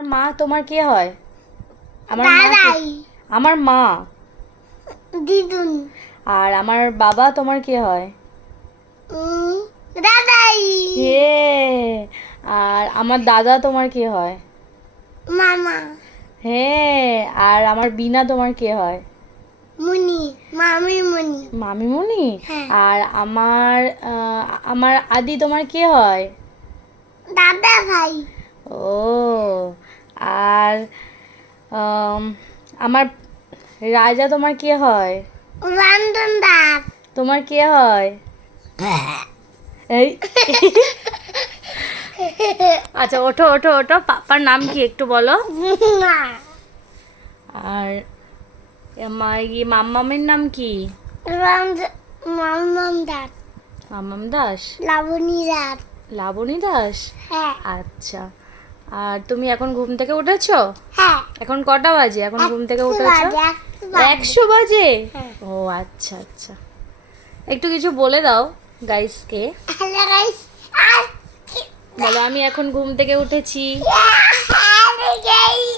মা তোমার কে হয়? আমার মা দাদাই আমার মা। দিদুন আর আমার বাবা তোমার কে হয়? দাদাই হে। আর আমার দাদা তোমার কে হয়? মামা হ্যাঁ। আর আমার বিনা তোমার কে হয়? মুনি মামি মুনি মামিমুনি। হ্যাঁ। আর আমার আদি তোমার কে হয়? দাদা ভাই ও। আর আম, আমার রাজা তোমার কে হয়? রঞ্জন দাস তোমার কে হয়? এই আচ্ছা, ওঠো ওঠো ওঠো, পাপার নাম কি একটু বলো। না আর মাম্মামের নাম কি? রঞ্জন মামন দাস মাম্মাম দাস। লাবণী দাস লাবণী দাস। হ্যাঁ আচ্ছা। আর তুমি এখন ঘুম থেকে উঠেছো? হ্যাঁ এখন কটা বাজে এখন ঘুম থেকে 100 উঠেছো? বাজে, 100 বাজে। 100 বাজে। হ্যাঁ। ও আচ্ছা আচ্ছা। একটু কিছু বলে দাও গাইসকে। হ্যালো গাইস বলো আমি এখন ঘুম থেকে উঠেছি। Hello guys